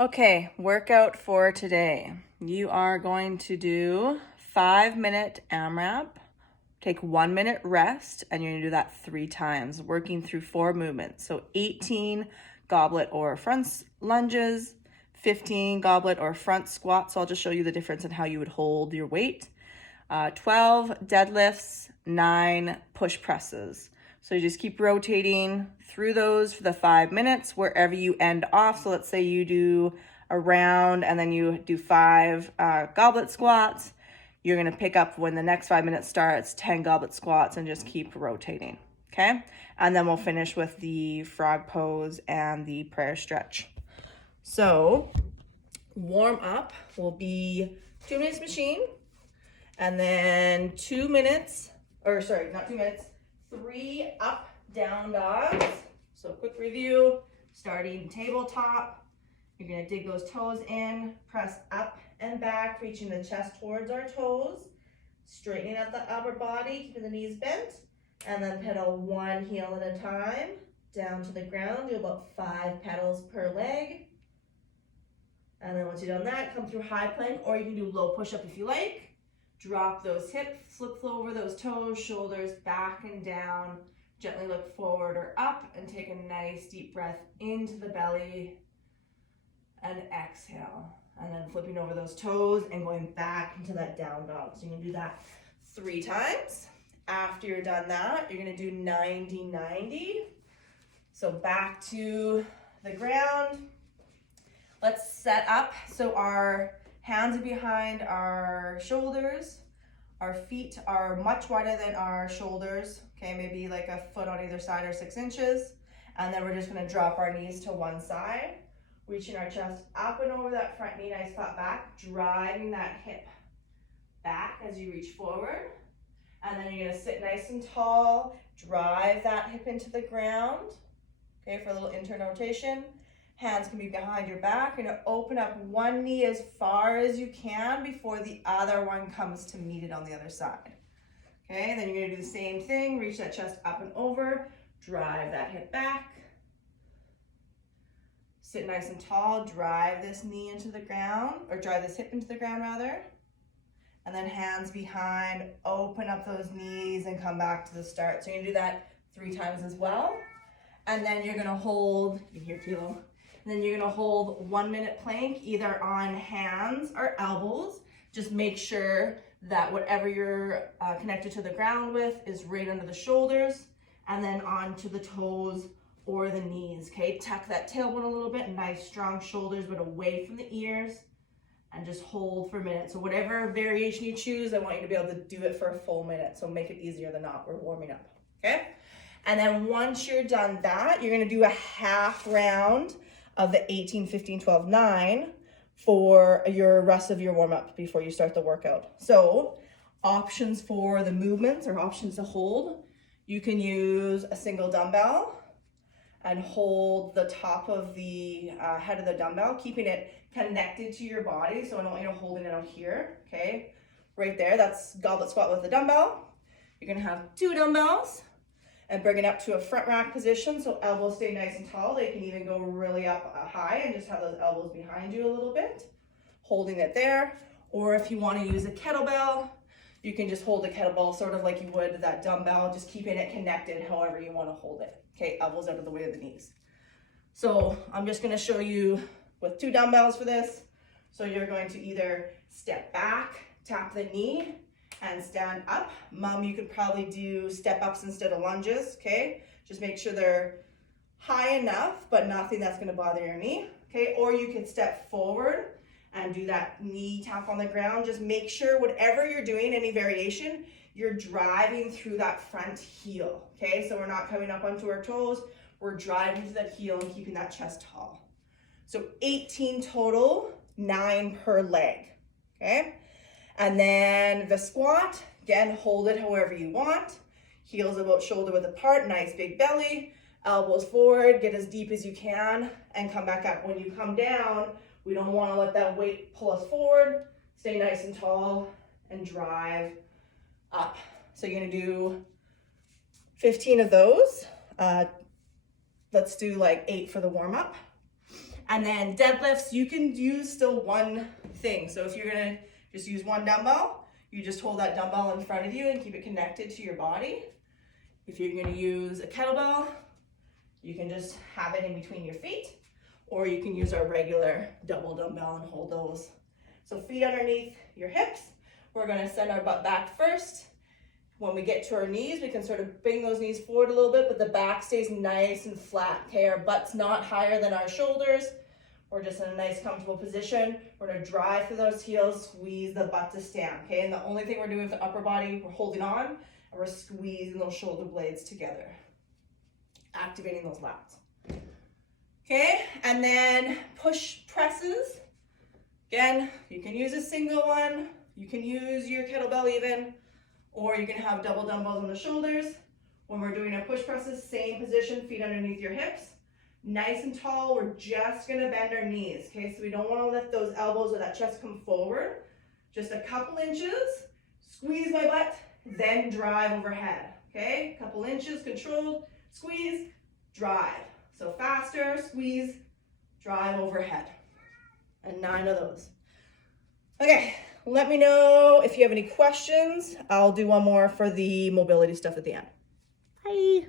Okay, workout for today. You are going to do 5-minute AMRAP, take 1 minute rest, and you're gonna do that 3 times, working through 4 movements. So 18 goblet or front lunges, 15 goblet or front squats. So I'll just show you the difference in how you would hold your weight. 12 deadlifts, 9 push presses. So you just keep rotating through those for the 5 minutes wherever you end off. So let's say you do a round and then you do 5 goblet squats. You're gonna pick up when the next 5 minutes starts, 10 goblet squats, and just keep rotating, okay? And then we'll finish with the frog pose and the prayer stretch. So warm up will be 2 minutes machine, and then 2 minutes, or sorry, not 2 minutes, 3 up, down dogs. So quick review, starting tabletop. You're gonna dig those toes in, press up and back, reaching the chest towards our toes, straightening out the upper body, keeping the knees bent, and then pedal 1 heel at a time, down to the ground, do about 5 pedals per leg. And then once you've done that, come through high plank, or you can do low push-up if you like. Drop those hips, flip over those toes, shoulders back and down. Gently look forward or up and take a nice deep breath into the belly and exhale. And then flipping over those toes and going back into that down dog. So you're gonna do that 3 times. After you're done that, you're gonna do 90-90. So back to the ground. Let's set up so our hands are behind our shoulders. Our feet are much wider than our shoulders. Okay, maybe like a foot on either side or 6 inches. And then we're just gonna drop our knees to one side, reaching our chest up and over that front knee, nice flat back, driving that hip back as you reach forward. And then you're gonna sit nice and tall, drive that hip into the ground, okay, for a little internal rotation. Hands can be behind your back. You're gonna open up one knee as far as you can before the other one comes to meet it on the other side. Okay, and then you're gonna do the same thing, reach that chest up and over, drive that hip back. Sit nice and tall, drive this knee into the ground, or drive this hip into the ground rather. And then hands behind, open up those knees and come back to the start. So you're gonna do that 3 times as well. And then you're gonna hold, you can hear Kilo. And then you're gonna hold 1 minute plank, either on hands or elbows. Just make sure that whatever you're connected to the ground with is right under the shoulders, and then onto the toes or the knees, okay? Tuck that tailbone a little bit, nice strong shoulders, but away from the ears, and just hold for a minute. So whatever variation you choose, I want you to be able to do it for a full minute, so make it easier than not. We're warming up, okay? And then once you're done that, you're gonna do a half round of the 18, 15, 12, 9 for your rest of your warm-up before you start the workout. So options for the movements or options to hold, you can use a single dumbbell and hold the top of the head of the dumbbell, keeping it connected to your body. So I don't want you holding it out here, okay? Right there, that's goblet squat with the dumbbell. You're gonna have 2 dumbbells, and bring it up to a front rack position so elbows stay nice and tall. They can even go really up high and just have those elbows behind you a little bit, holding it there. Or if you want to use a kettlebell, you can just hold the kettlebell sort of like you would that dumbbell, just keeping it connected however you want to hold it. Okay, elbows out of the way of the knees. So I'm just going to show you with 2 dumbbells for this. So you're going to either step back, tap the knee, and stand up. Mom, you could probably do step ups instead of lunges, okay? Just make sure they're high enough, but nothing that's gonna bother your knee, okay? Or you can step forward and do that knee tap on the ground. Just make sure whatever you're doing, any variation, you're driving through that front heel, okay? So we're not coming up onto our toes, we're driving to that heel and keeping that chest tall. So 18 total, 9 per leg, okay? And then the squat, again, hold it however you want. Heels about shoulder width apart, nice big belly. Elbows forward, get as deep as you can, and come back up. When you come down, we don't want to let that weight pull us forward. Stay nice and tall and drive up. So you're gonna do 15 of those. Let's do like 8 for the warm up. And then deadlifts, you can use still one thing. So if you're gonna just use one dumbbell, you just hold that dumbbell in front of you and keep it connected to your body. If you're gonna use a kettlebell, you can just have it in between your feet, or you can use our regular double dumbbell and hold those. So feet underneath your hips. We're gonna send our butt back first. When we get to our knees, we can sort of bring those knees forward a little bit, but the back stays nice and flat, okay? Our butt's not higher than our shoulders. We're just in a nice, comfortable position. We're gonna drive through those heels, squeeze the butt to stand, okay? And the only thing we're doing with the upper body, we're holding on, and we're squeezing those shoulder blades together, activating those lats. Okay, and then push presses. Again, you can use a single one, you can use your kettlebell even, or you can have double dumbbells on the shoulders. When we're doing our push presses, same position, feet underneath your hips. Nice and tall, we're just gonna bend our knees, okay? So we don't wanna let those elbows or that chest come forward. Just a couple inches, squeeze my butt, then drive overhead, okay? Couple inches, controlled, squeeze, drive. So faster, squeeze, drive overhead. And 9 of those. Okay, let me know if you have any questions. I'll do one more for the mobility stuff at the end. Bye.